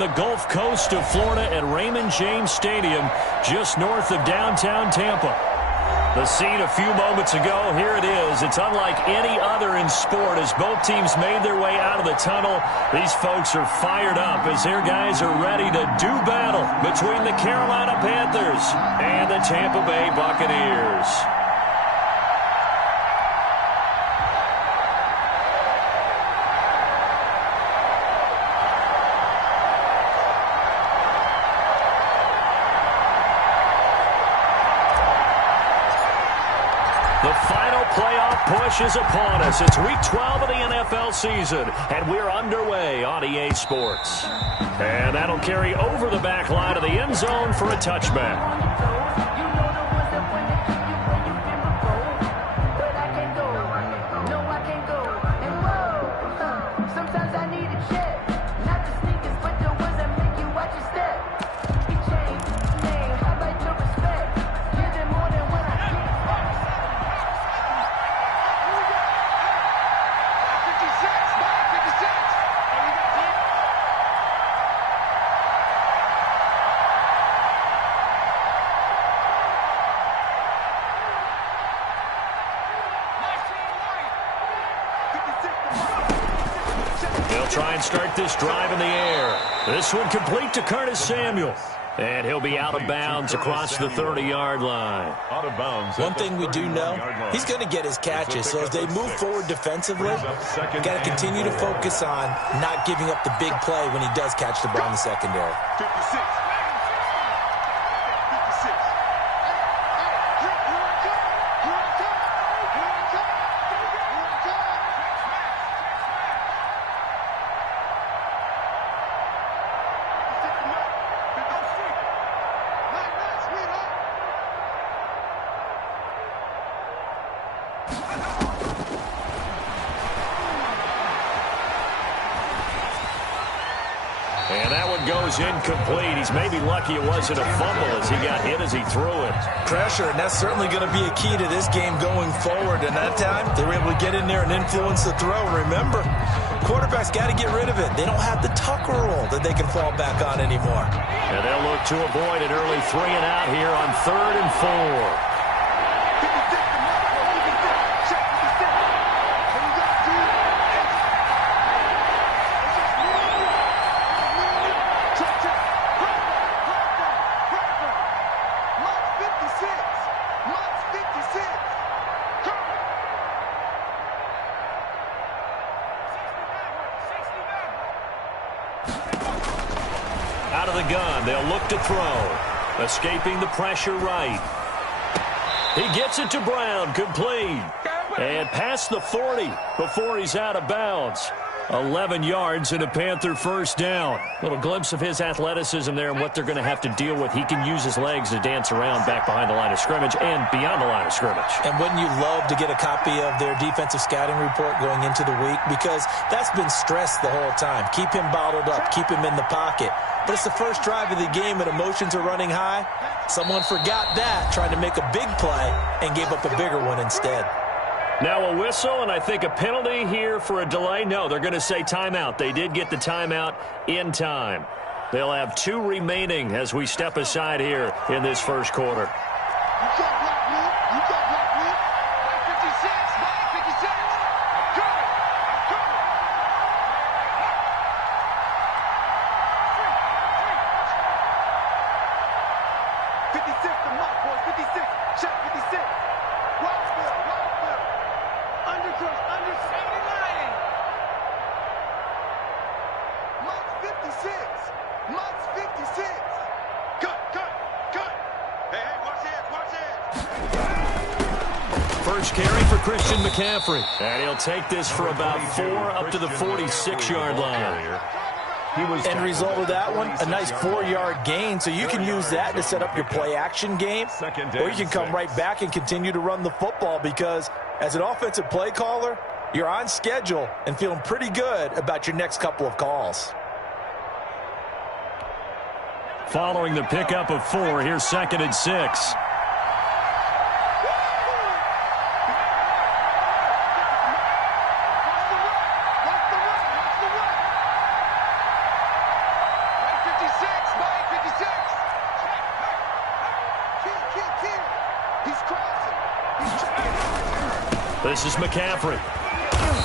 the Gulf Coast of Florida at Raymond James Stadium, just north of downtown Tampa. The scene a few moments ago, here it is. It's unlike any other in sport as both teams made their way out of the tunnel. These folks are fired up as their guys are ready to do battle between the Carolina Panthers and the Tampa Bay Buccaneers. The final playoff push is upon us. It's Week 12 of the NFL season, and we're underway on EA Sports. And that'll carry over the back line of the end zone for a touchback. Try and start this drive in the air. This one complete to Curtis Samuel. And he'll be out of bounds across the 30-yard line. Out of bounds. One thing we do know, he's going to get his catches. So as they move forward defensively, got to continue to focus on not giving up the big play when he does catch the ball in the secondary. 56. And that one goes incomplete. He's maybe lucky it wasn't a fumble as he got hit as he threw it. Pressure, and that's certainly going to be a key to this game going forward. And that time, they were able to get in there and influence the throw. Remember, quarterbacks got to get rid of it. They don't have the Tucker rule that they can fall back on anymore. And they'll look to avoid an early 3 and out here on 3rd and 4. Out of the gun, they'll look to throw. Escaping the pressure right. He gets it to Brown, complete. And past the 40 before he's out of bounds. 11 yards and a Panther first down. Little glimpse of his athleticism there and what they're going to have to deal with. He can use his legs to dance around back behind the line of scrimmage and beyond the line of scrimmage. And wouldn't you love to get a copy of their defensive scouting report going into the week? Because that's been stressed the whole time. Keep him bottled up. Keep him in the pocket. But it's the first drive of the game and emotions are running high. Someone forgot that, trying to make a big play, and gave up a bigger one instead. Now a whistle, and I think a penalty here for a delay. No, they're going to say timeout. They did get the timeout in time. They'll have 2 remaining as we step aside here in this first quarter. First carry for Christian McCaffrey. And he'll take this for about 4 up to the 46-yard line. End result of that one, a nice 4-yard gain. So you can use that to set up your play-action game. Or you can come right back and continue to run the football because as an offensive play caller, you're on schedule and feeling pretty good about your next couple of calls. Following the pickup of 4, here's 2nd and 6. This is McCaffrey.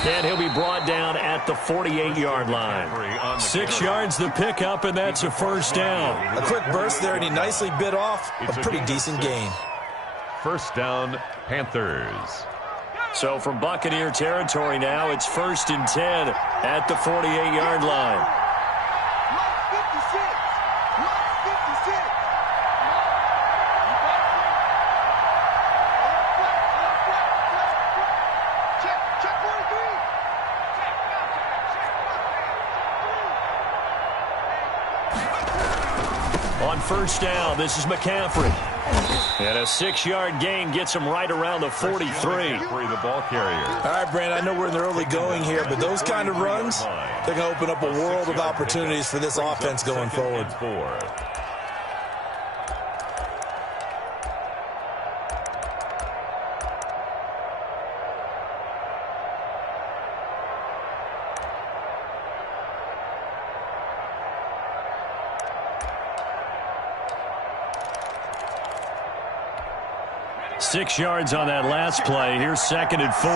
And he'll be brought down at the 48-yard line. 6 yards the pickup, and that's a first down. A quick burst there, and he nicely bit off a pretty decent gain. First down, Panthers. So from Buccaneer territory now, it's 1st and 10 at the 48-yard line. On first down, this is McCaffrey. And a 6-yard gain gets him right around the 43. The ball carrier. All right, Brand, I know we're in the early going here, but those kind of runs, they're going to open up a world of opportunities for this offense going forward. 6 yards on that last play. Here's 2nd and 4.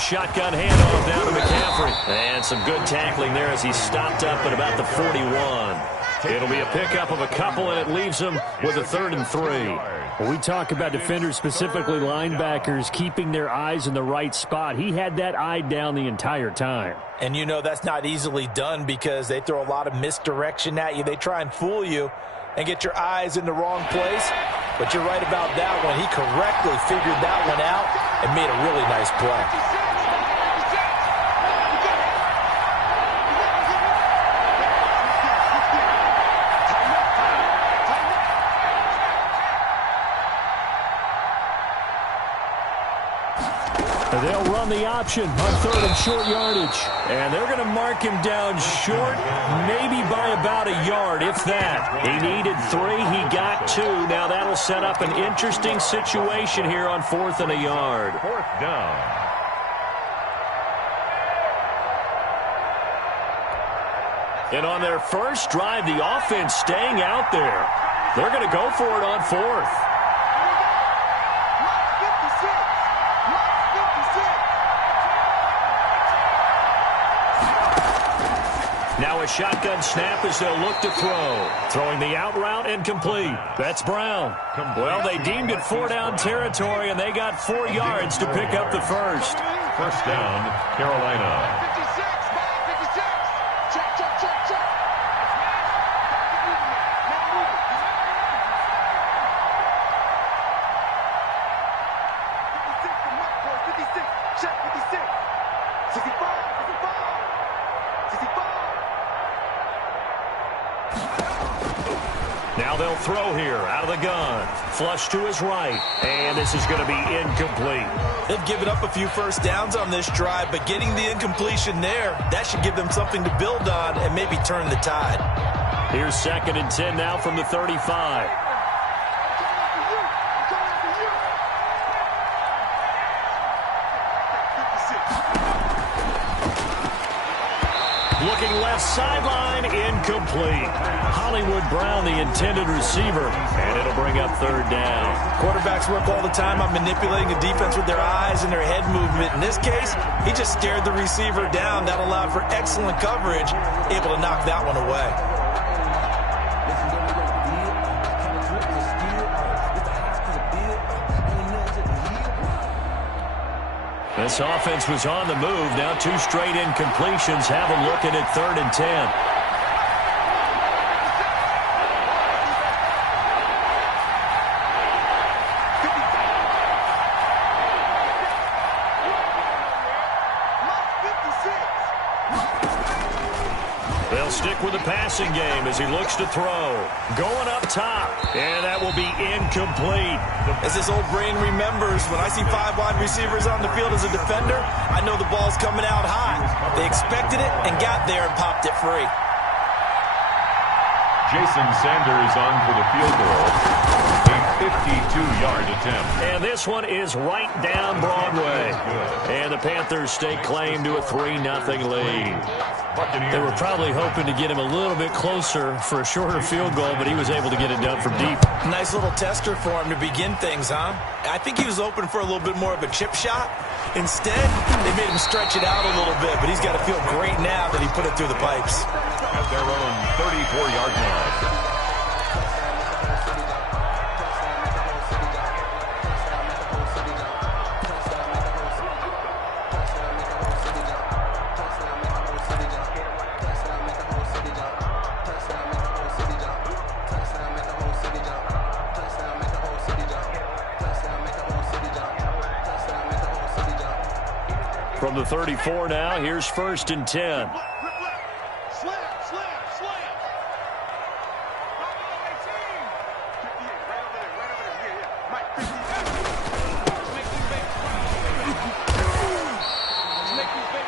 Shotgun handoff down to McCaffrey. And some good tackling there as he stopped up at about the 41. It'll be a pickup of a couple, and it leaves him with a 3rd and 3. Well, we talk about defenders, specifically linebackers, keeping their eyes in the right spot. He had that eye down the entire time. And you know that's not easily done because they throw a lot of misdirection at you. They try and fool you and get your eyes in the wrong place. But you're right about that one. He correctly figured that one out and made a really nice play. They'll run the option on 3rd and short yardage. And they're going to mark him down short, maybe by about a yard, if that. He needed 3. He got 2. Now that'll set up an interesting situation here on 4th and a yard. 4th down. And on their first drive, the offense staying out there. They're going to go for it on 4th. Now a shotgun snap as they'll look to throw. Throwing the out route and complete. That's Brown. Well, they deemed it 4-down territory, and they got 4 yards to pick up the first. First down, Carolina. Now they'll throw here out of the gun. Flush to his right. And this is going to be incomplete. They've given up a few first downs on this drive, but getting the incompletion there, that should give them something to build on and maybe turn the tide. Here's 2nd and 10 now from the 35. Looking left sideline, incomplete. Hollywood Brown, the intended receiver, and it'll bring up 3rd down. Quarterbacks work all the time on manipulating a defense with their eyes and their head movement. In this case, he just stared the receiver down. That allowed for excellent coverage, able to knock that one away. This offense was on the move. Now 2 straight incompletions have them looking at 3rd and 10. They'll stick with the passing game as he looks to throw. Going up top, and that will be incomplete. As this old brain remembers, when I see 5 wide receivers on the field as a defender, I know the ball's coming out high. They expected it and got there and popped it free. Jason Sanders on for the field goal. A 52-yard attempt. And this one is right down Broadway. And the Panthers stake claim to a 3-0 lead. Buccaneers. They were probably hoping to get him a little bit closer for a shorter field goal, but he was able to get it done from deep. Nice little tester for him to begin things, huh? I think he was open for a little bit more of a chip shot. Instead, they made him stretch it out a little bit, but he's got to feel great now that he put it through the pipes. At their own 34-yard line. From the 34 now, here's 1st and 10.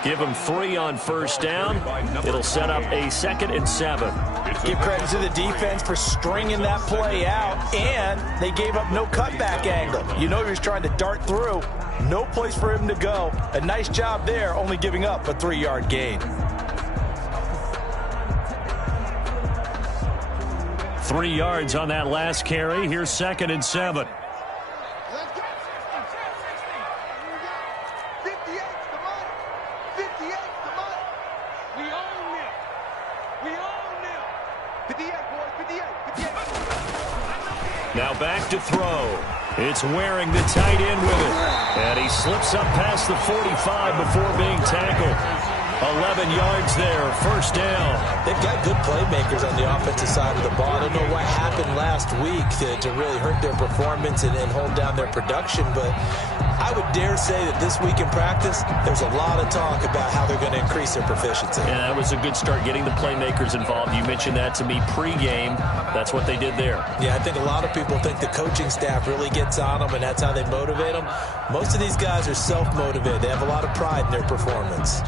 Give him 3 on 1st down. It'll set up a 2nd and 7. Give credit to the defense for stringing that play out, and they gave up no cutback angle. You know he was trying to dart through. No place for him to go. A nice job there, only giving up a 3-yard gain. 3 yards on that last carry. Here's 2nd and 7. Now back to throw. It's Waring, the tight end, with it. And he slips up past the 45 before being tackled. 11 yards there, 1st down. They've got good playmakers on the offensive side of the ball. I don't know what happened last week to really hurt their performance and hold down their production, but I would dare say that this week in practice, there's a lot of talk about how they're going to increase their proficiency. Yeah, that was a good start, getting the playmakers involved. You mentioned that to me pregame. That's what they did there. Yeah, I think a lot of people think the coaching staff really gets on them, and that's how they motivate them. Most of these guys are self-motivated. They have a lot of pride in their performance.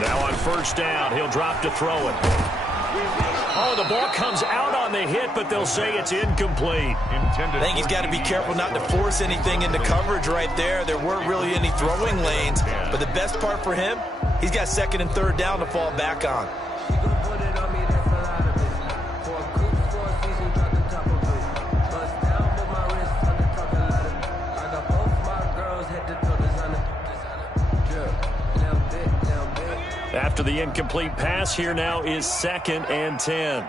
Now on 1st down, he'll drop to throw it. Oh, the ball comes out on the hit, but they'll say it's incomplete. I think he's got to be careful not to force anything into coverage right there. There weren't really any throwing lanes, but the best part for him, he's got 2nd and 3rd down to fall back on. After the incomplete pass, here now is 2nd and 10.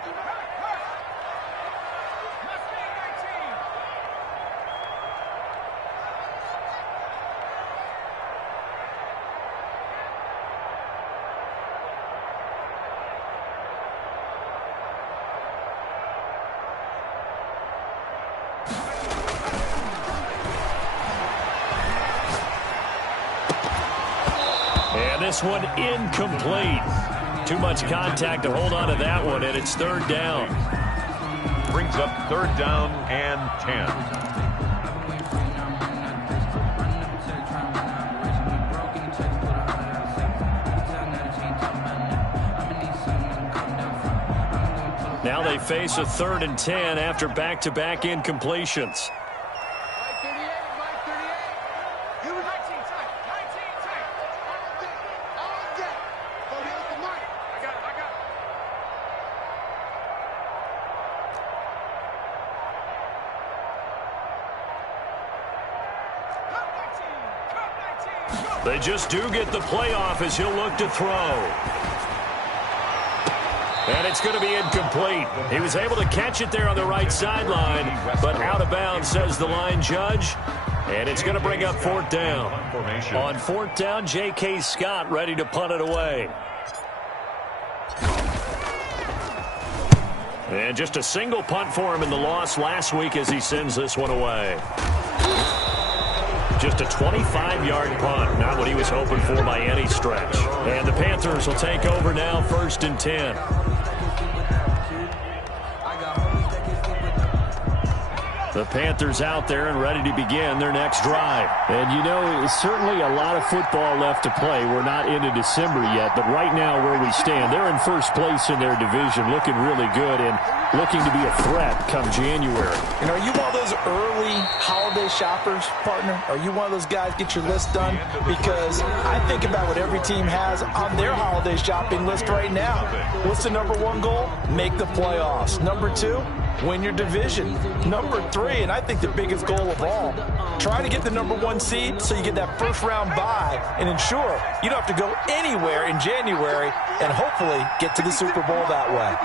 And this one incomplete. Too much contact to hold on to that one, and it's 3rd down. Brings up 3rd down and 10. Now they face a 3rd and 10 after back-to-back incompletions. They just do get the playoff as he'll look to throw. And it's going to be incomplete. He was able to catch it there on the right sideline, but out of bounds, says the line judge. And it's going to bring up 4th down. On 4th down, J.K. Scott ready to punt it away. And just a single punt for him in the loss last week as he sends this one away. Just a 25-yard punt, not what he was hoping for by any stretch. And the Panthers will take over now, 1st and 10. The Panthers out there and ready to begin their next drive. And, you know, certainly a lot of football left to play. We're not into December yet, but right now where we stand, they're in first place in their division, looking really good and looking to be a threat come January. And are you one of those early holiday shoppers, partner? Are you one of those guys get your list done? Because I think about what every team has on their holiday shopping list right now. What's the number one goal? Make the playoffs. Number two, win your division. Number three, and I think the biggest goal of all, try to get the number one seed so you get that first round bye and ensure you don't have to go anywhere in January and hopefully get to the Super Bowl that way.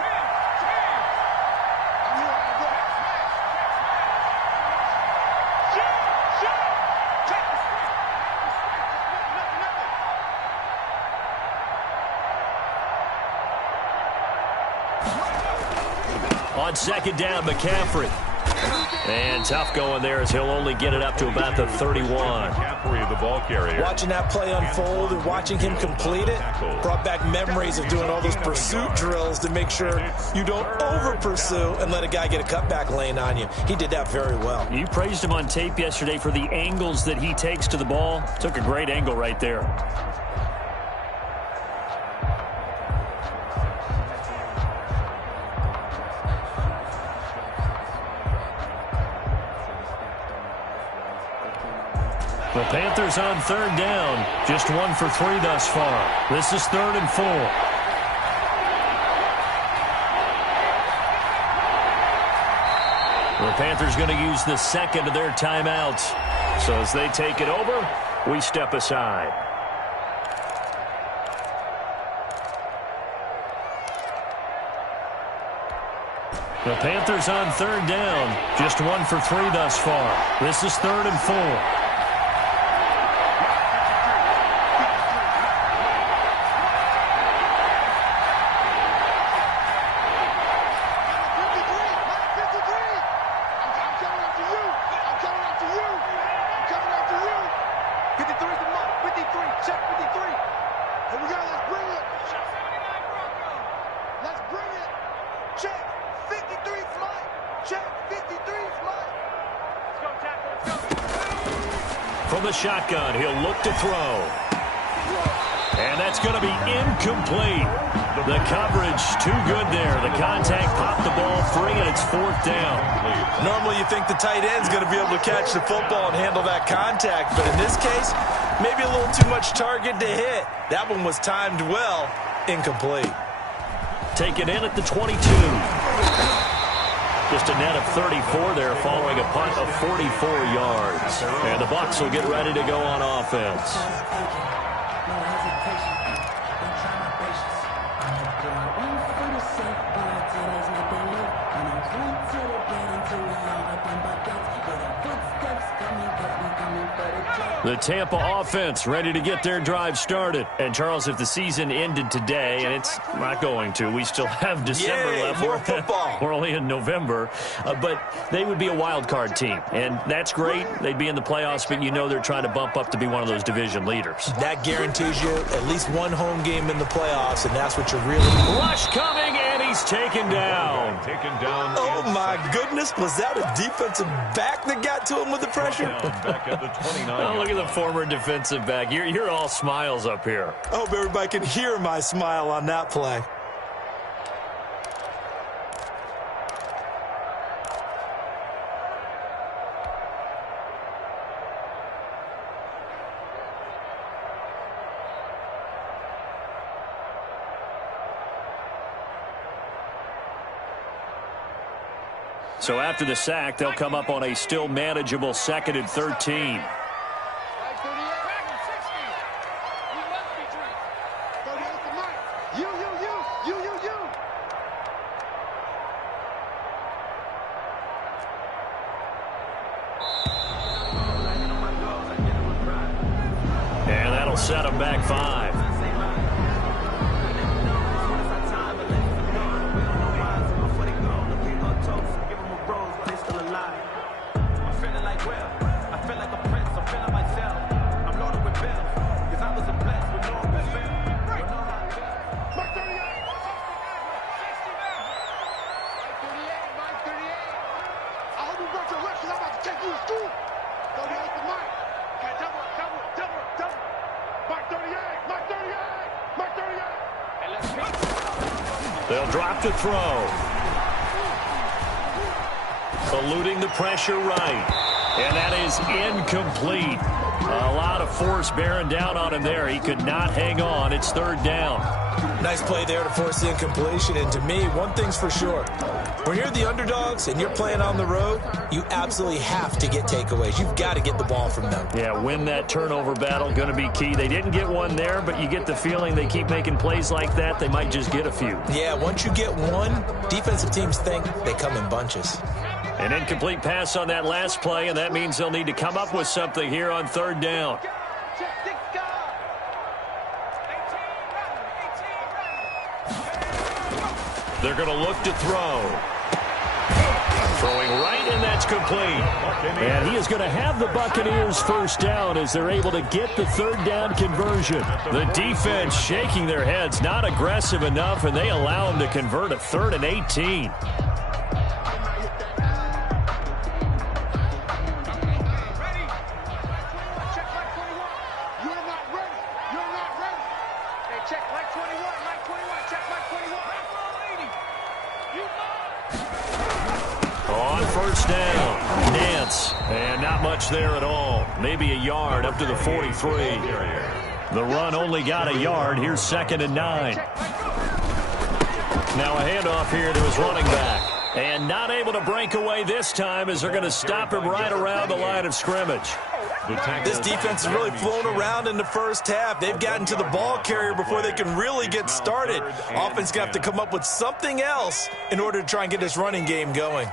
On second down, McCaffrey. And tough going there as he'll only get it up to about the 31. McCaffrey, the ball carrier. Watching that play unfold and watching him complete it brought back memories of doing all those pursuit drills to make sure you don't over-pursue and let a guy get a cutback lane on you. He did that very well. You praised him on tape yesterday for the angles that he takes to the ball. Took a great angle right there. The Panthers on third down. Just 1 for 3 thus far. This is 3rd and 4. The Panthers going to use the second of their timeouts. So as they take it over, we step aside. The Panthers on third down. Just 1 for 3 thus far. This is 3rd and 4. From the shotgun, he'll look to throw. And that's going to be incomplete. The coverage too good there. The contact popped the ball free, and it's 4th down. Normally you think the tight end's going to be able to catch the football and handle that contact, but in this case, maybe a little too much target to hit. That one was timed well, incomplete. Taken in at the 22. Just a net of 34 there following a punt of 44 yards. And the Bucs will get ready to go on offense. The Tampa offense ready to get their drive started. And, Charles, if the season ended today, and it's not going to, we still have December left. More football. We're only in November. But they would be a wild card team. And that's great. They'd be in the playoffs, but you know they're trying to bump up to be one of those division leaders. That guarantees you at least one home game in the playoffs, and that's what you're really... Rush coming, and he's taken down. Oh, my goodness. Was that a defensive back that got to him with the pressure? Back at the 29. Oh, look at the former defensive back. You're all smiles up here. I hope everybody can hear my smile on that play. So after the sack, they'll come up on a still manageable 2nd and 13. And that'll set them back 5. They'll drop to throw. Eluding the pressure right. And that is incomplete. A lot of force bearing down on him there. He could not hang on. It's third down. Nice play there to force the incompletion. And to me, one thing's for sure. When you're the underdogs and you're playing on the road, you absolutely have to get takeaways. You've got to get the ball from them. Yeah, win that turnover battle, going to be key. They didn't get one there, but you get the feeling they keep making plays like that, they might just get a few. Yeah, once you get one, defensive teams think they come in bunches. An incomplete pass on that last play, and that means they'll need to come up with something here on third down. They're going to look to throw. Throwing right, and that's complete. And he is going to have the Buccaneers first down as they're able to get the third down conversion. The defense shaking their heads, not aggressive enough, and they allow him to convert a 3rd and 18. And not much there at all. Maybe a yard up to the 43. The run only got a yard. Here's 2nd and 9. Now a handoff here to his running back. And not able to break away this time as they're going to stop him right around the line of scrimmage. This defense has really flown around in the first half. They've gotten to the ball carrier before they can really get started. Offense got to come up with something else in order to try and get this running game going.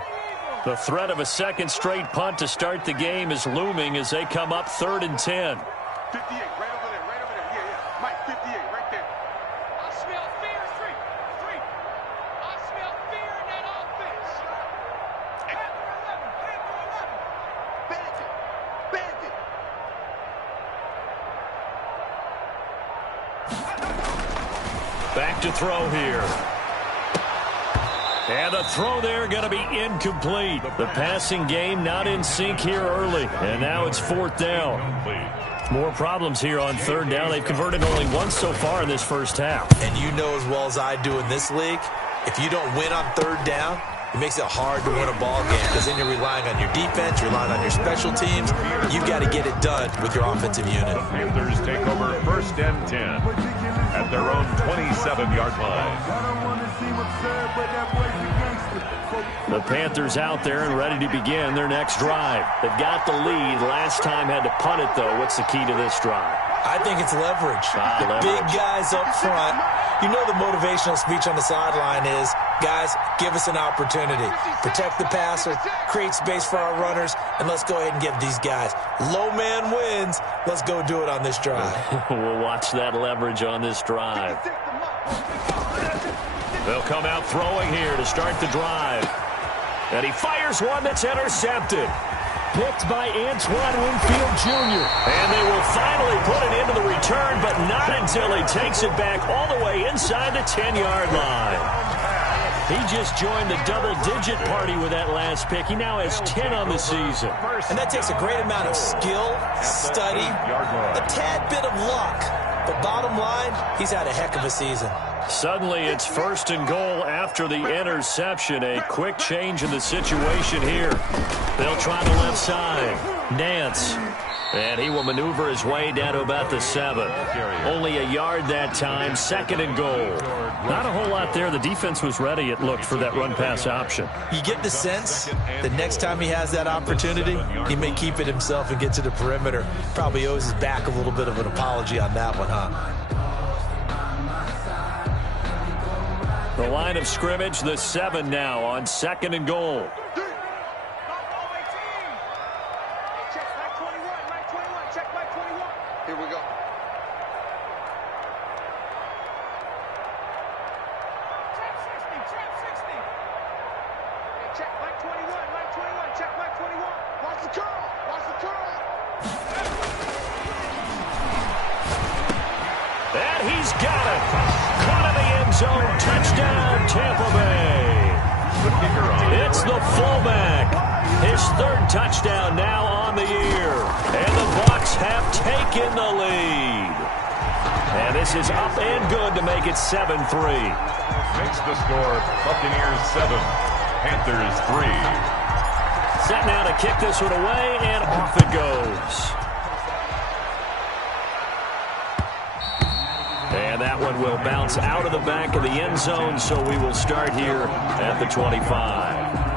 The threat of a second straight punt to start the game is looming as they come up 3rd and 10. 58, right over there, right over there. Yeah. Mike, 58, right there. I smell fear, three. I smell fear in that offense. Bandit. Back to throw here. And the throw there going to be incomplete. The passing game not in sync here early. And now it's 4th down. More problems here on 3rd down. They've converted only once so far in this first half. And you know as well as I do in this league, if you don't win on 3rd down, it makes it hard to win a ball game because then you're relying on your defense, you're relying on your special teams. You've got to get it done with your offensive unit. Panthers take over 1st and 10 at their own 27-yard line. The Panthers out there and ready to begin their next drive. They've got the lead. Last time had to punt it, though. What's the key to this drive? I think it's leverage. Big guys up front. You know the motivational speech on the sideline is, guys, give us an opportunity. Protect the passer, create space for our runners, and let's go ahead and give these guys. Low man wins. Let's go do it on this drive. We'll watch that leverage on this drive. They'll come out throwing here to start the drive. And he fires one that's intercepted. Picked by Antoine Winfield Jr. And they will finally put it into the return, but not until he takes it back all the way inside the 10-yard line. He just joined the double-digit party with that last pick. He now has 10 on the season. And that takes a great amount of skill, study, a tad bit of luck. But bottom line, he's had a heck of a season. Suddenly, it's 1st and goal after the interception. A quick change in the situation here. They'll try the left side. Nance. And he will maneuver his way down to about the 7. Only a yard that time. 2nd and goal. Not a whole lot there. The defense was ready, it looked, for that run-pass option. You get the sense that next time he has that opportunity, he may keep it himself and get to the perimeter. Probably owes his back a little bit of an apology on that one, huh? The line of scrimmage, the 7 now on 2nd and goal. Here we go. Check Mike 21, Mike 21, check Mike 21. Watch the curl, watch the curl. And he's got it. Caught in the end zone. Touchdown, Tampa Bay. It's the fullback. His 3rd touchdown now on the year. And the Bucs have taken the lead. And this is up and good to make it 7-3. Makes the score Buccaneers 7, Panthers 3. Set now to kick this one away, and off it goes. And that one will bounce out of the back of the end zone, so we will start here at the 25.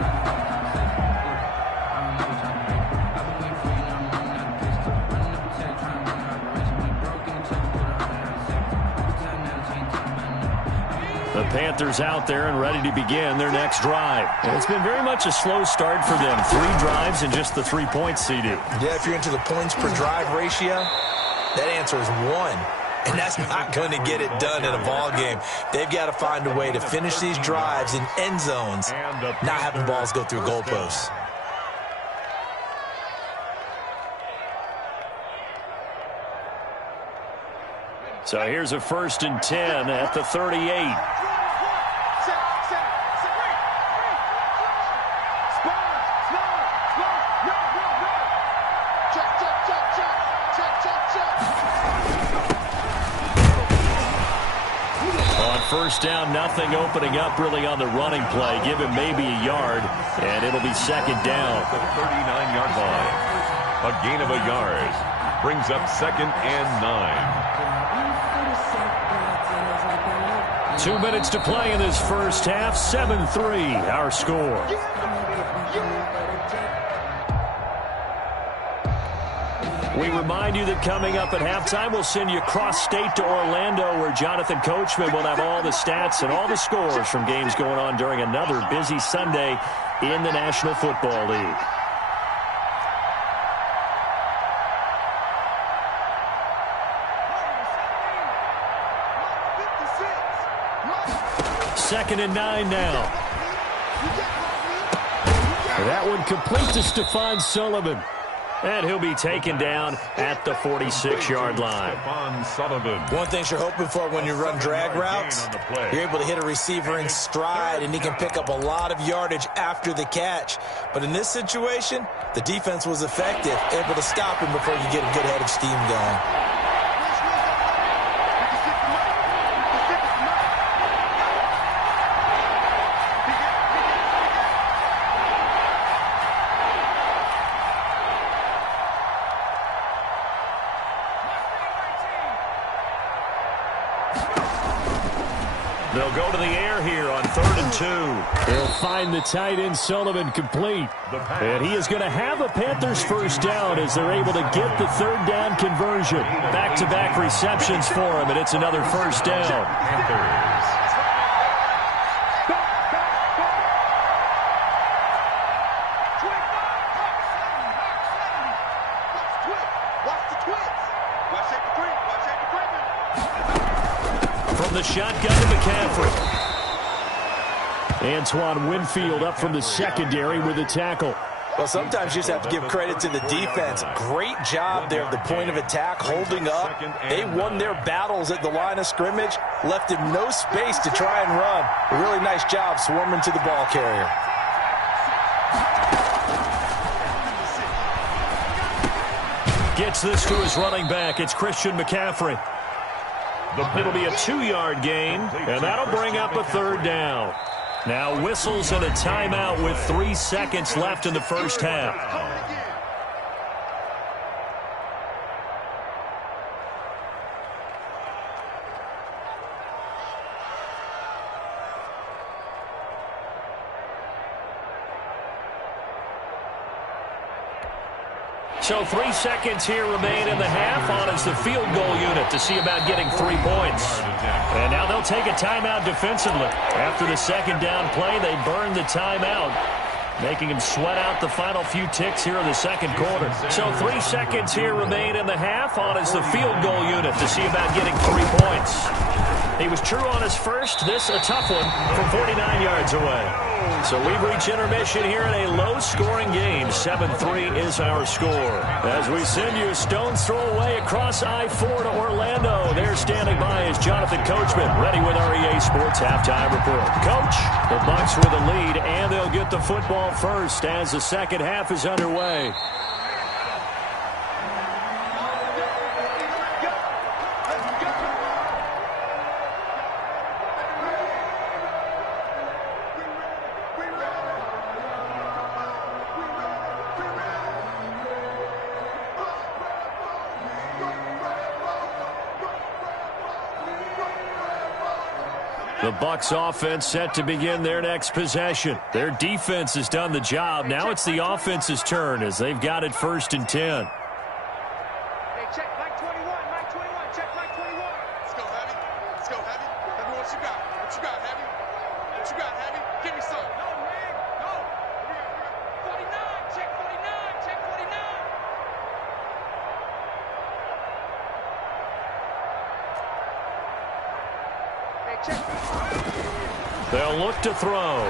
The Panthers out there and ready to begin their next drive. And it's been very much a slow start for them. 3 drives and just the 3 points, CD. Yeah, if you're into the points per drive ratio, that answer is 1. And that's not going to get it done in a ball game. They've got to find a way to finish these drives in end zones, not having balls go through goalposts. So here's a 1st and 10 at the 38. On 1st down, nothing opening up really on the running play. Give him maybe a yard, and it'll be 2nd down. The 39-yard line. A gain of a yard. Brings up 2nd and 9. 2 minutes to play in this first half. 7-3, our score. We remind you that coming up at halftime, we'll send you cross-state to Orlando, where Jonathan Coachman will have all the stats and all the scores from games going on during another busy Sunday in the National Football League. Second and 9 now. That one complete to Stephon Sullivan. And he'll be taken down at the 46-yard line. One thing you're hoping for when you run drag routes, you're able to hit a receiver in stride, and he can pick up a lot of yardage after the catch. But in this situation, the defense was effective, able to stop him before you get a good head of steam going. They'll go to the air here on 3rd and 2. They'll find the tight end Sullivan complete. And he is going to have a Panthers 1st down as they're able to get the 3rd down conversion. Back-to-back receptions for him, and it's another 1st down. Panthers. From the shotgun to McCaffrey. Antoine Winfield up from the secondary with a tackle. Well, sometimes you just have to give credit to the defense. Great job there at the point of attack, holding up. They won their battles at the line of scrimmage, left him no space to try and run. A really nice job swarming to the ball carrier. Gets this to his running back. It's Christian McCaffrey. It'll be a 2-yard gain, and that'll bring up a 3rd down. Now whistles and a timeout with 3 seconds left in the first half. So 3 seconds here remain in the half. On is the field goal unit to see about getting 3 points. And now they'll take a timeout defensively. After the 2nd down play, they burn the timeout, making him sweat out the final few ticks here in the 2nd quarter. So 3 seconds here remain in the half. On is the field goal unit to see about getting 3 points. He was true on his first. This a tough one from 49 yards away. So we've reached intermission here in a low-scoring game. 7-3 is our score. As we send you a stone's throw away across I-4 to Orlando. There standing by is Jonathan Coachman, ready with our EA Sports Halftime Report. Coach, the Bucs with the lead, and they'll get the football first as the 2nd half is underway. The Bucs offense set to begin their next possession. Their defense has done the job. Now it's the offense's turn as they've got it 1st and 10. Hey, check Mike 21, Mike 21, check Mike 21. Let's go, Heavy. Let's go, Heavy. Tell me what you got. What you got, Heavy? What you got, Heavy? Give me some. No, man. No. 49, check 49, check 49. Hey, check. They'll look to throw.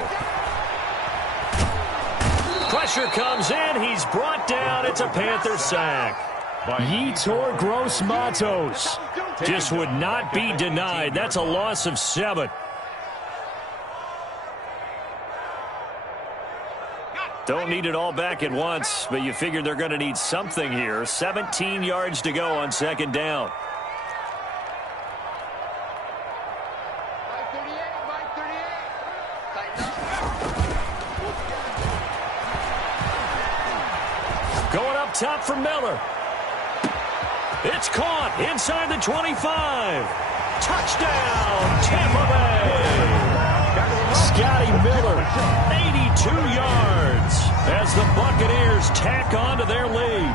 Pressure comes in. He's brought down. It's a Panther sack. Yetur Gross-Matos Just would not be denied. That's a loss of 7. Don't need it all back at once, but you figure they're going to need something here. 17 yards to go on 2nd down. Mike 38, Mike 38. Tighten up. Going up top for Miller. It's caught inside the 25. Touchdown, Tampa Bay. Scotty Miller. 82 yards as the Buccaneers tack on to their lead.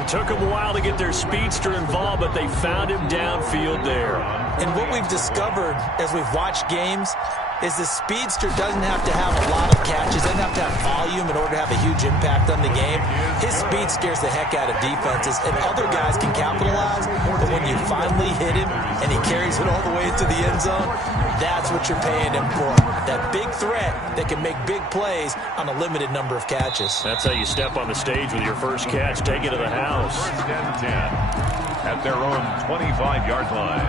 It took them a while to get their speedster involved, but they found him downfield there. And what we've discovered as we've watched games is the speedster doesn't have to have a lot of catches, doesn't have to have volume in order to have a huge impact on the game. His speed scares the heck out of defenses, and other guys can capitalize, but when you finally hit him and he carries it all the way into the end zone, that's what you're paying him for. That big threat that can make big plays on a limited number of catches. That's how you step on the stage with your first catch. Take it to the house. 1st and 10 at their own 25-yard line.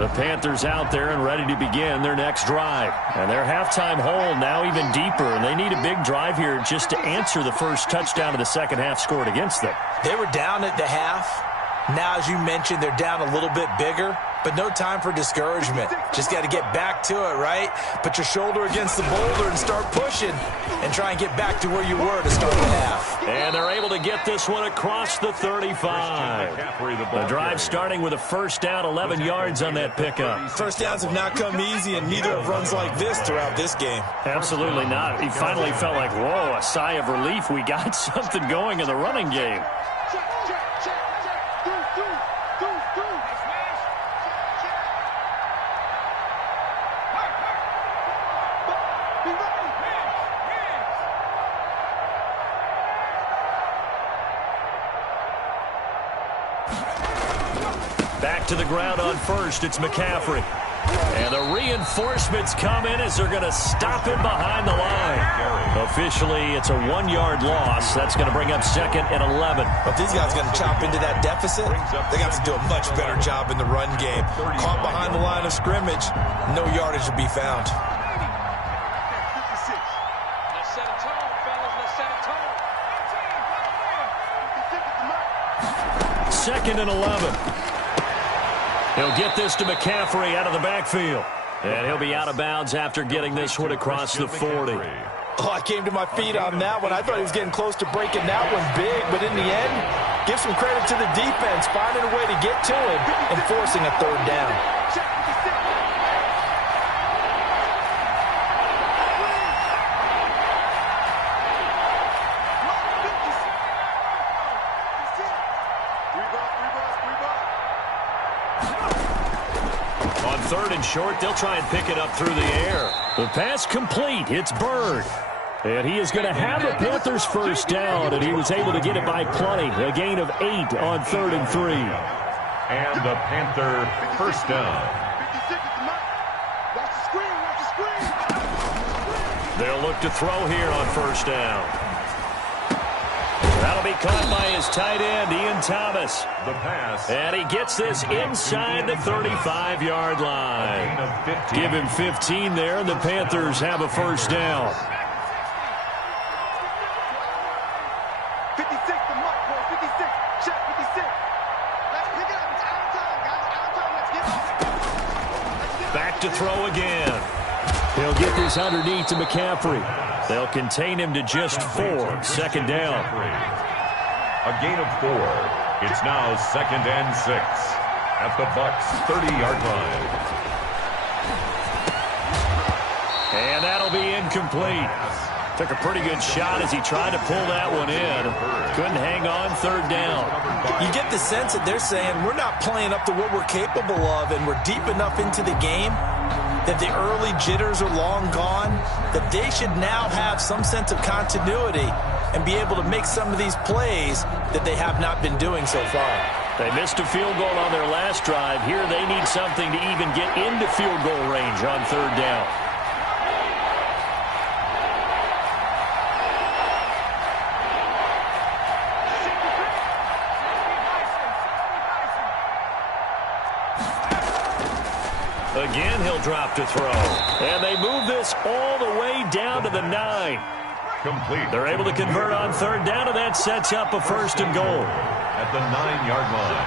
The Panthers out there and ready to begin their next drive. And their halftime hole now even deeper, and they need a big drive here just to answer the first touchdown of the second half scored against them. They were down at the half. Now, as you mentioned, they're down a little bit bigger, but no time for discouragement. Just got to get back to it, right? Put your shoulder against the boulder and start pushing and try and get back to where you were to start the half. And they're able to get this one across the 35. The drive starting with a 1st down, 11 yards on that pickup. First downs have not come easy, and neither have runs like this throughout this game. Absolutely not. He finally felt like, whoa, a sigh of relief. We got something going in the running game. Check, check, check, check. Do. Smash. Check. Be ready. Hands. Back to the ground on 1st. It's McCaffrey. And the reinforcements come in as they're going to stop him behind the line. Officially, it's a 1-yard loss. That's going to bring up 2nd and 11. But these guys are going to chop into that deficit. They got to do a much better job in the run game. Caught behind the line of scrimmage, no yardage to be found. 56. Let's set a tone, fellas. Let's set a tone. 2nd and 11. He'll get this to McCaffrey out of the backfield. And he'll be out of bounds after getting this one across the 40. Oh, I came to my feet on that one. I thought he was getting close to breaking that one big, but in the end, give some credit to the defense, finding a way to get to him and forcing a 3rd down. Check 56. On 3rd and short, they'll try and pick it up through the air. The pass complete. It's Bird. And he is going to have the Panthers 1st down, and he was able to get it by plenty. A gain of 8 on 3rd and 3. And the Panther 1st down. 56 is the mark. Watch the screen. Watch the screen. They'll look to throw here on 1st down. That'll be caught by his tight end, Ian Thomas. The pass. And he gets this inside the 35-yard line. Give him 15 there, and the Panthers have a 1st down. 56, the mark, boy. 56. Check 56. Let's pick it up. It's out of time, guys. Out of time. Let's get it. Back to throw again. He'll get this underneath to McCaffrey. They'll contain him to just 4. 2nd down. A gain of 4. It's now 2nd and 6 at the Bucs' 30-yard line. And that'll be incomplete. Took a pretty good shot as he tried to pull that one in. Couldn't hang on 3rd down. You get the sense that they're saying we're not playing up to what we're capable of, and we're deep enough into the game that the early jitters are long gone, that they should now have some sense of continuity and be able to make some of these plays that they have not been doing so far. They missed a field goal on their last drive. Here they need something to even get into field goal range on 3rd down. Again, he'll drop to throw. And they move this all the way down to the 9. Complete. They're able to convert on 3rd down, and that sets up a 1st and goal. At the 9-yard line.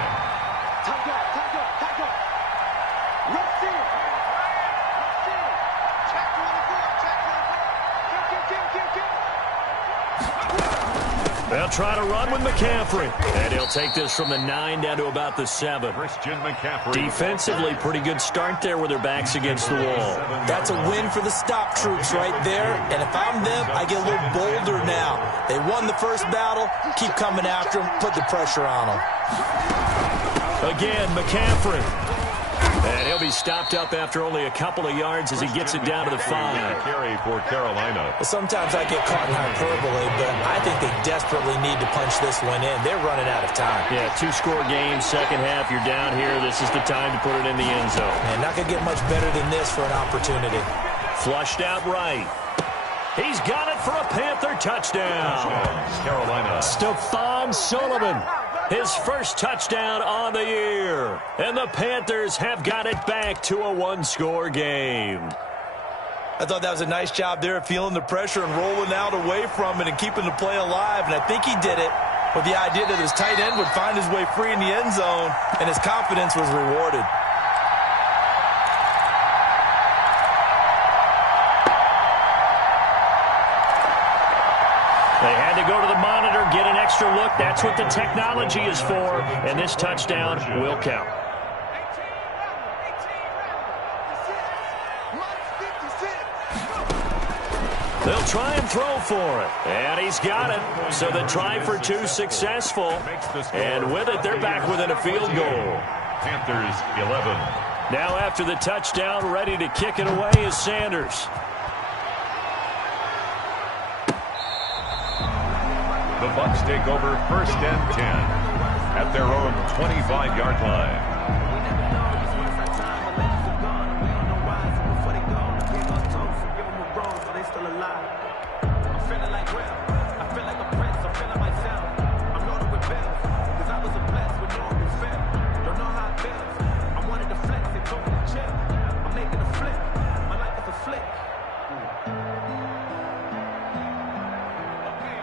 Tight up. Left field. Check 24. They'll try to run with McCaffrey. And he'll take this from the 9 down to about the 7. Christian McCaffrey. Defensively, pretty good start there with their backs against the wall. That's a win for the stop troops right there. And if I'm them, I get a little bolder now. They won the first battle. Keep coming after them. Put the pressure on them. Again, McCaffrey. And he'll be stopped up after only a couple of yards as he gets it down to the 5. Carry for Carolina. Well, sometimes I get caught in hyperbole, but I think they desperately need to punch this one in. They're running out of time. Yeah, 2-score game, second half, you're down here. This is the time to put it in the end zone. Man, not going to get much better than this for an opportunity. Flushed out right. He's got it for a Panther touchdown. Carolina. Stephon Sullivan. His first touchdown on the year. And the Panthers have got it back to a 1-score game. I thought that was a nice job there, feeling the pressure and rolling out away from it and keeping the play alive. And I think he did it with the idea that his tight end would find his way free in the end zone, and his confidence was rewarded. They had to go to the monitor, get an extra look. That's what the technology is for. And this touchdown will count. They'll try and throw for it. And he's got it. So the try for 2 successful. And with it, they're back within a field goal. Panthers 11. Now after the touchdown, ready to kick it away is Sanders. The Bucs take over 1st and 10 at their own 25-yard line.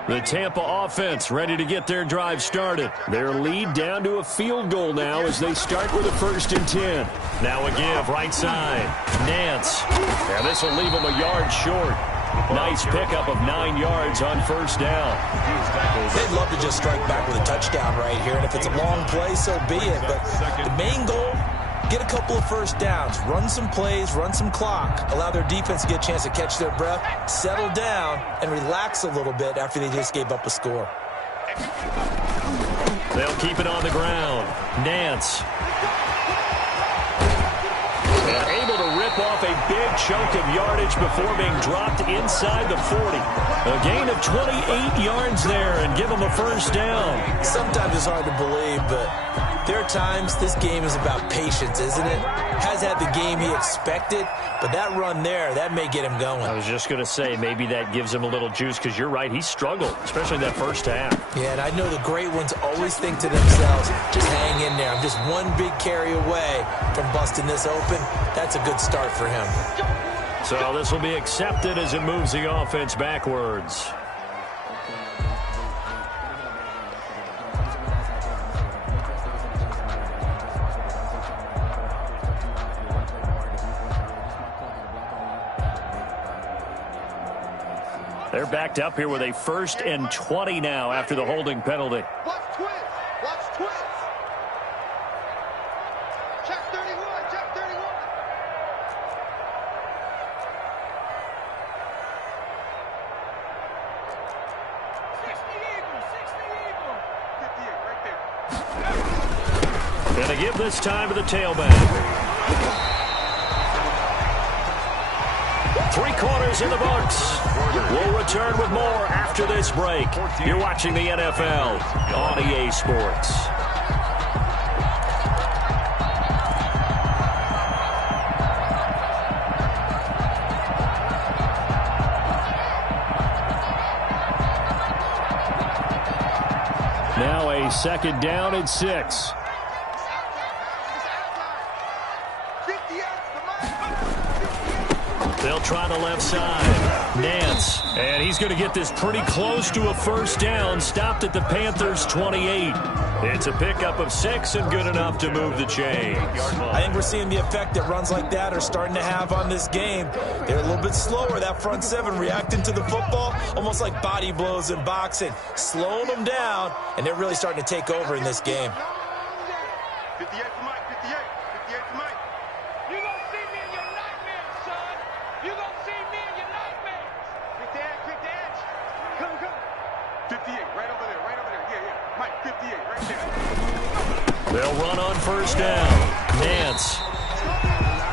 The Tampa offense ready to get their drive started. Their lead down to a field goal now as they start with a 1st and 10. Now a give right side. Nance. And this will leave them a yard short. Nice pickup of 9 yards on 1st down. They'd love to just strike back with a touchdown right here, and if it's a long play, so be it. But the main goal, get a couple of 1st downs, run some plays, run some clock, allow their defense to get a chance to catch their breath, settle down, and relax a little bit after they just gave up a score. They'll keep it on the ground. Nance. And able to rip off a big chunk of yardage before being dropped inside the 40. A gain of 28 yards there and give them a 1st down. Sometimes it's hard to believe, but there are times this game is about patience, isn't it? Has had the game he expected, but that run there, that may get him going. I was just going to say, maybe that gives him a little juice because you're right, he struggled, especially in that 1st half. Yeah, and I know the great ones always think to themselves, just hang in there. I'm just one big carry away from busting this open. That's a good start for him. So this will be accepted as it moves the offense backwards. They're backed up here with a 1st and 20 now after the holding penalty. Twins. Check 31. Check 31. 60 Eagles. 60 Eagles. 58 right there. Gonna give this time to the tailback. 3 quarters in the books. We'll return with more after this break. You're watching the NFL on EA Sports. Now a second down and 6. They'll try the left side. Nance. And he's going to get this pretty close to a first down. Stopped at the Panthers' 28. It's a pickup of 6 and good enough to move the chains. I think we're seeing the effect that runs like that are starting to have on this game. They're a little bit slower, that front seven, reacting to the football, almost like body blows in boxing, slowing them down, and they're really starting to take over in this game. 58 for Mike. 58. 58 for Mike. You gonna see me in your nightmares, son. You gonna see me in your nightmares. Quick the edge. Quick the edge. Come, come. 58 right over there. Right over there. Yeah, yeah. Mike, 58 right there. They'll run on first down. Nance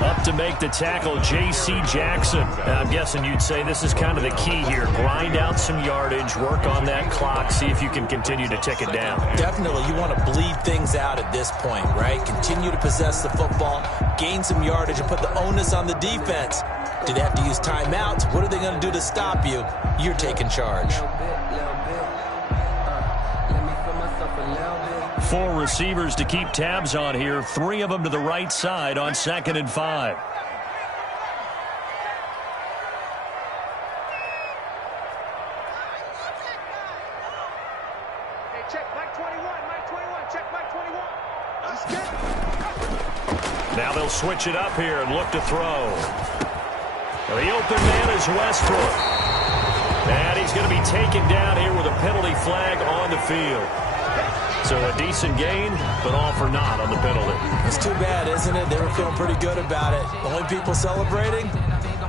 up to make the tackle, J.C. Jackson. I'm guessing you'd say this is kind of the key here. Grind out some yardage, work on that clock, see if you can continue to tick it down. Definitely, you want to bleed things out at this point, right? Continue to possess the football, gain some yardage, and put the onus on the defense. Do they have to use timeouts? What are they going to do to stop you? You're taking charge. 4 receivers to keep tabs on here. 3 of them to the right side on 2nd and 5. Hey, check Mike 21. Mike 21. Check Mike 21. Let's get it. Now they'll switch it up here and look to throw. The open man is Westbrook. And he's going to be taken down here with a penalty flag on the field. So a decent gain, but all for naught on the penalty. It's too bad, isn't it? They were feeling pretty good about it. The only people celebrating,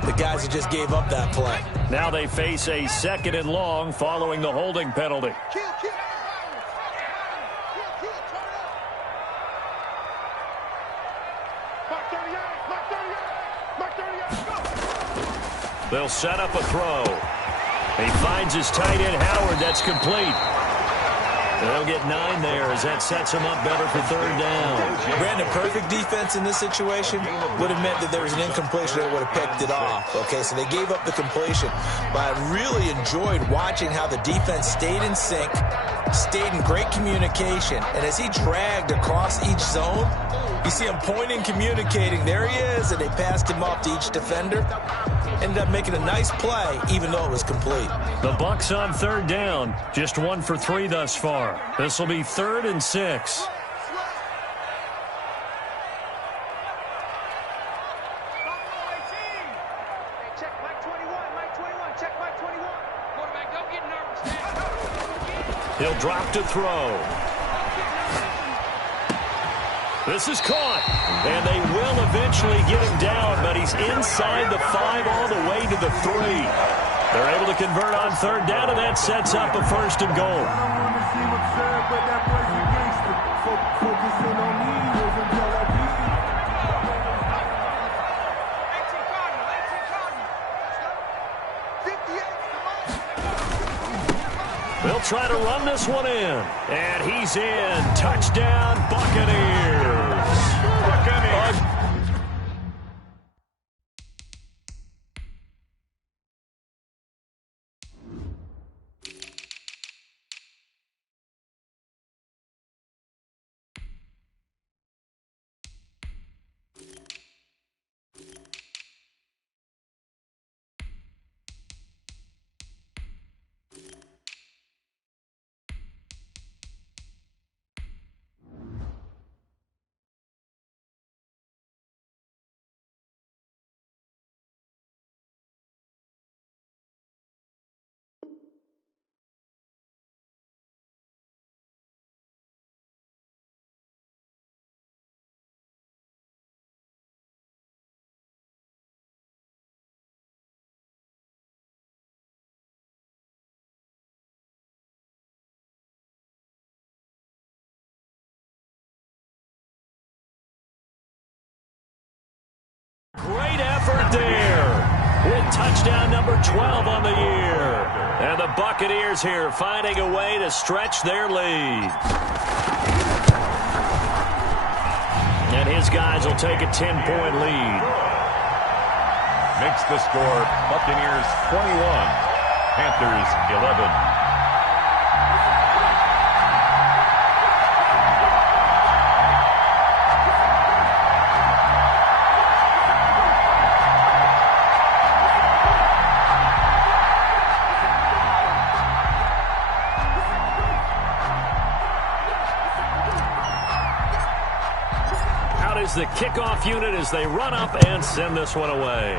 the guys who just gave up that play. Now they face a 2nd and long following the holding penalty. Kill, kill. Kill, kill. Turn it up. Mike 38. Mike 38. Mike 38. Go. They'll set up a throw. He finds his tight end, Howard. That's complete. They'll get 9 there as that sets him up better for 3rd down. Brandon, perfect defense in this situation would have meant that there was an incompletion that would have picked it off. Okay, so they gave up the completion. But I really enjoyed watching how the defense stayed in sync, stayed in great communication. And as he dragged across each zone, you see him pointing, communicating. There he is, and they passed him off to each defender. Ended up making a nice play, even though it was complete. The Bucs on 3rd down. Just 1 for 3 thus far. This will be 3rd and 6. Check Mike 21. Mike 21. Check Mike 21. Quarterback, don't get nervous. He'll drop to throw. This is caught, and they will eventually get him down, but he's inside the 5 all the way to the 3. They're able to convert on 3rd down, and that sets up a 1st and goal. They'll try to run this one in, and he's in. Touchdown, Buccaneers. effort there with touchdown number 12 on the year. And the Buccaneers here finding a way to stretch their lead. And his guys will take a 10-point lead. Makes the score Buccaneers 21, Panthers 11. Is the kickoff unit as they run up and send this one away.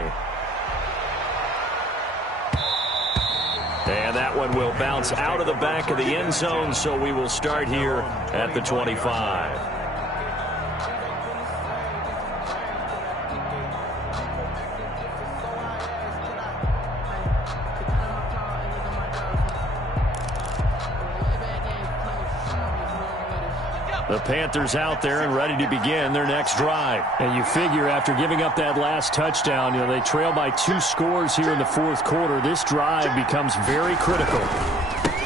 And that one will bounce out of the back of the end zone, so we will start here at the 25. The Panthers out there and ready to begin their next drive. And you figure after giving up that last touchdown, they trail by 2 scores here in the fourth quarter. This drive becomes very critical.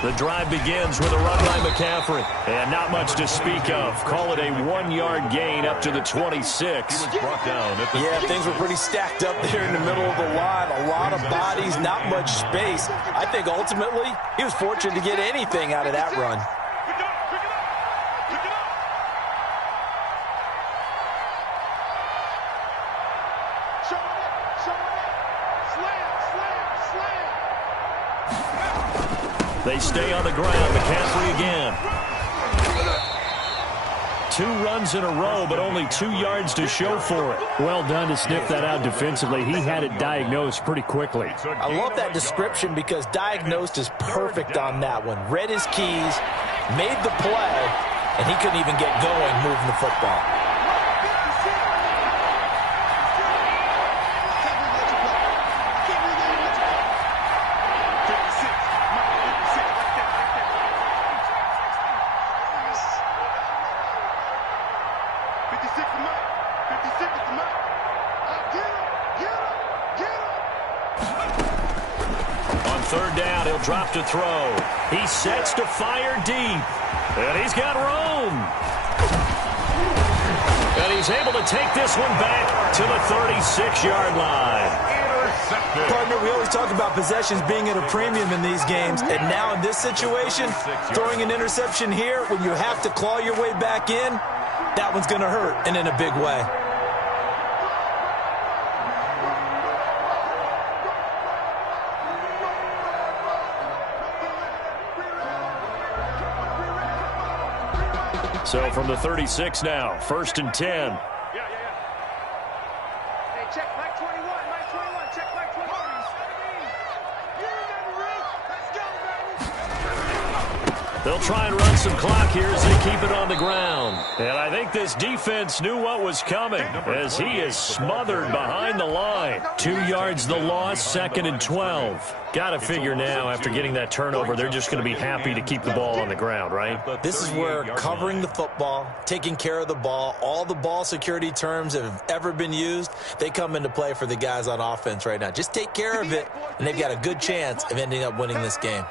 The drive begins with a run by McCaffrey. And not much to speak of. Call it a 1-yard gain up to the 26. Yeah, things were pretty stacked up there in the middle of the line. A lot of bodies, not much space. I think ultimately he was fortunate to get anything out of that run. They stay on the ground. McCaffrey again. 2 runs in a row, but only 2 yards to show for it. Well done to sniff that out defensively. He had it diagnosed pretty quickly. I love that description because diagnosed is perfect on that one. Read his keys, made the play, and he couldn't even get going moving the football. Drop to throw. He sets to fire deep. And he's got room. And he's able to take this one back to the 36-yard line. Partner, we always talk about possessions being at a premium in these games. And now in this situation, throwing an interception here when you have to claw your way back in, that one's going to hurt, and in a big way. So from the 36 now, 1st and 10. Yeah. Hey, check Mike 21, check Mike 21. Let's go, baby. They'll try and run some clock here as they keep it on the ground. And I think this defense knew what was coming as he is smothered behind the line. 2 yards the loss, 2nd and 12. Got to figure now after getting that turnover, they're just going to be happy to keep the ball on the ground, right? This is where covering the football, taking care of the ball, all the ball security terms that have ever been used, they come into play for the guys on offense right now. Just take care of it, and they've got a good chance of ending up winning this game.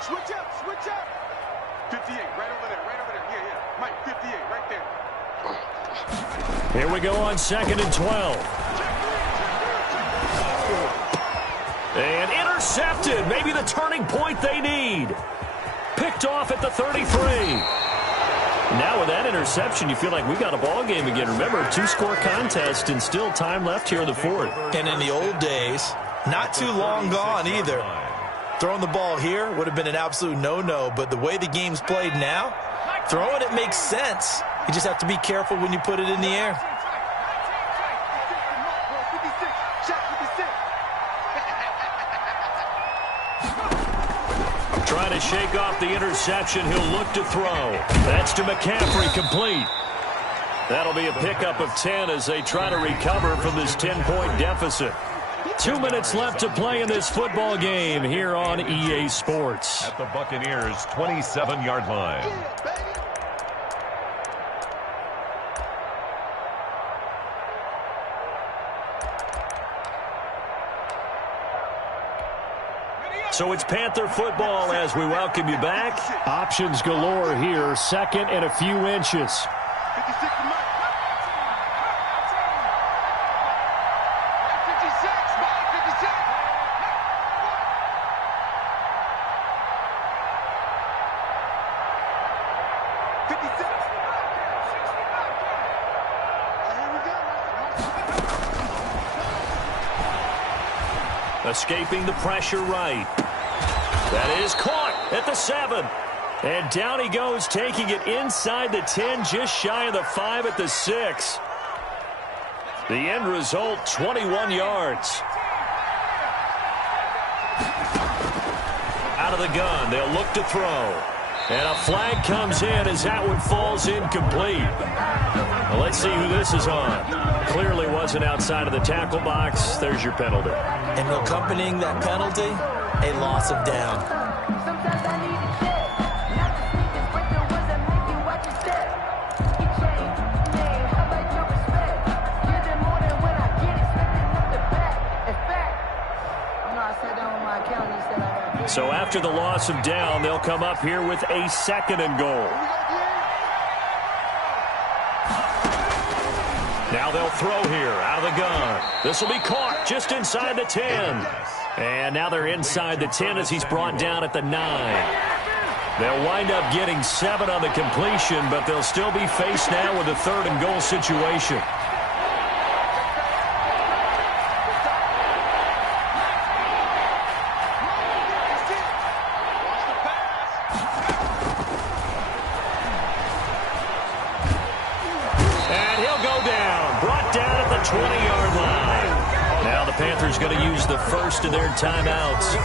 Switch up. 58, right over there. Yeah. Mike, 58, right there. Here we go on 2nd and 12. And intercepted. Maybe the turning point they need. Picked off at the 33. Now with that interception, you feel like we got a ball game again. Remember, 2-score contest and still time left here in the 4th. And in the old days, not too long gone either. Throwing the ball here would have been an absolute no-no, but the way the game's played now, throwing it makes sense. You just have to be careful when you put it in the air. Trying to shake off the interception. He'll look to throw. That's to McCaffrey, complete. That'll be a pickup of 10 as they try to recover from this 10-point deficit. 2 minutes left to play in this football game here on EA Sports. At the Buccaneers' 27-yard line. So it's Panther football as we welcome you back. Options galore here. Second and a few inches. 56 to Mike. 56, Mike, 56. Escaping the pressure right. That is caught at the 7. And down he goes, taking it inside the 10, just shy of the 5 at the 6. The end result, 21 yards. Out of the gun, they'll look to throw. And a flag comes in as that one falls incomplete. Well, let's see who this is on. Clearly wasn't outside of the tackle box. There's your penalty. And accompanying that penalty, a loss of down. So after the loss of down, they'll come up here with a 2nd and goal. Now they'll throw here out of the gun. This will be caught just inside the 10. And now they're inside the 10 as he's brought down at the 9. They'll wind up getting 7 on the completion, but they'll still be faced now with a 3rd and goal situation. Panthers going to use the first of their timeouts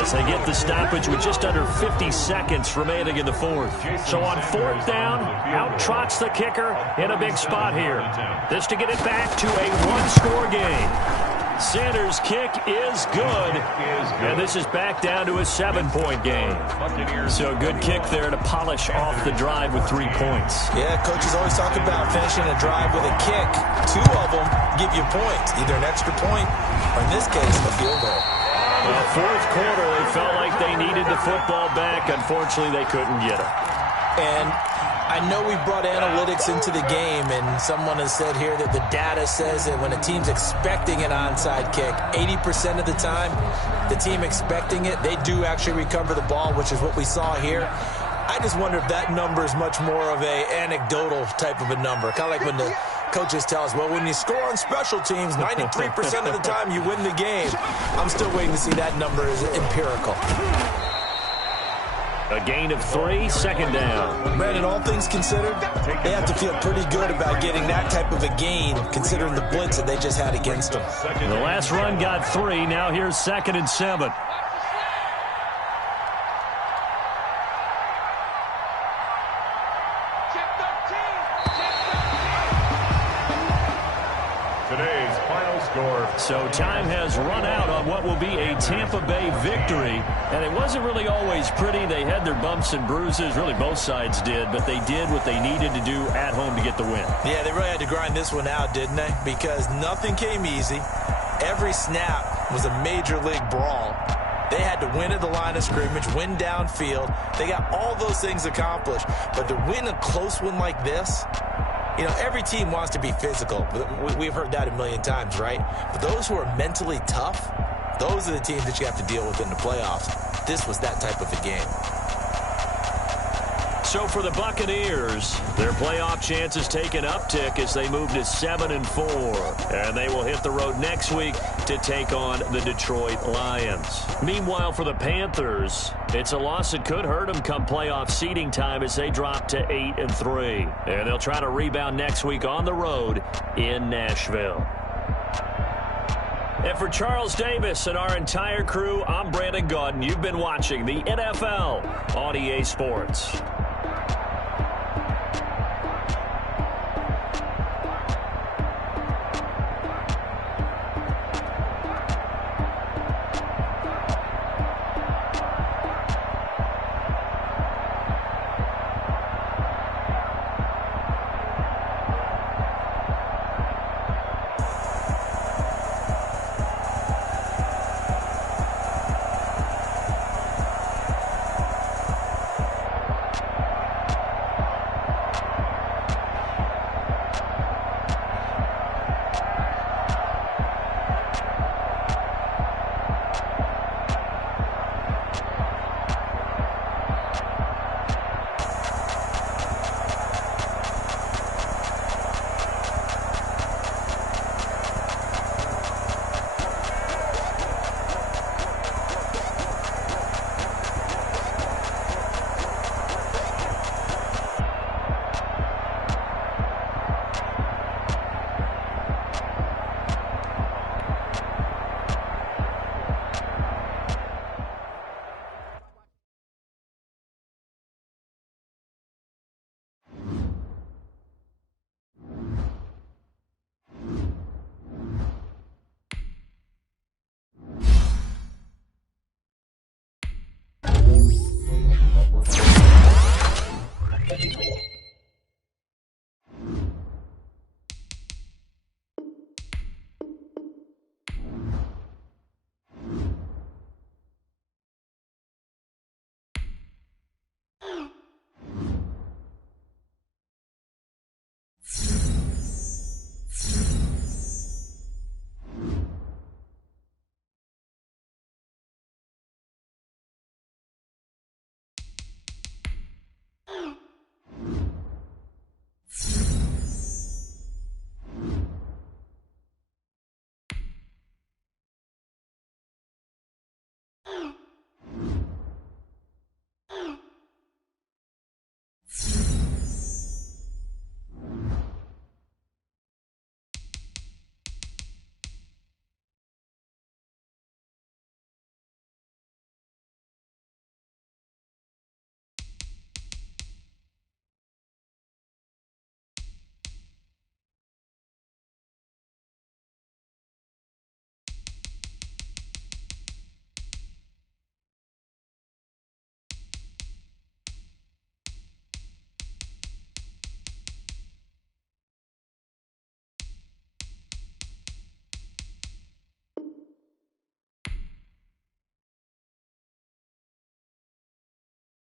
as they get the stoppage with just under 50 seconds remaining in the 4th. So on 4th down, out trots the kicker in a big spot here. This to get it back to a 1-score game. Sanders' kick is good, and this is back down to a 7-point game. So a good kick there to polish off the drive with 3 points. Yeah, coaches always talk about finishing a drive with a kick. 2 of them give you points, either an extra point or, in this case, a field goal. Well, 4th quarter, they felt like they needed the football back. Unfortunately, they couldn't get it. And I know we brought analytics into the game, and someone has said here that the data says that when a team's expecting an onside kick, 80% of the time, the team expecting it, they do actually recover the ball, which is what we saw here. I just wonder if that number is much more of a anecdotal type of a number, kind of like when the coaches tell us, well, when you score on special teams, 93% of the time you win the game. I'm still waiting to see that number is empirical. A gain of 3, 2nd down. Brandon, all things considered, they have to feel pretty good about getting that type of a gain, considering the blitz that they just had against them. The last run got 3. Now here's 2nd and 7. Today's final score. So time has run out on what will be a Tampa Bay victory. And it wasn't really always pretty. They had their bumps and bruises. Really, both sides did. But they did what they needed to do at home to get the win. Yeah, they really had to grind this one out, didn't they? Because nothing came easy. Every snap was a major league brawl. They had to win at the line of scrimmage, win downfield. They got all those things accomplished. But to win a close one like this, you know, every team wants to be physical. We've heard that a million times, right? But those who are mentally tough, those are the teams that you have to deal with in the playoffs. This was that type of a game. So for the Buccaneers, their playoff chances take an uptick as they move to 7-4. And they will hit the road next week to take on the Detroit Lions. Meanwhile, for the Panthers, it's a loss that could hurt them come playoff seeding time as they drop to 8-3. And they'll try to rebound next week on the road in Nashville. And for Charles Davis and our entire crew, I'm Brandon Gaudin. You've been watching the NFL on EA Sports. you.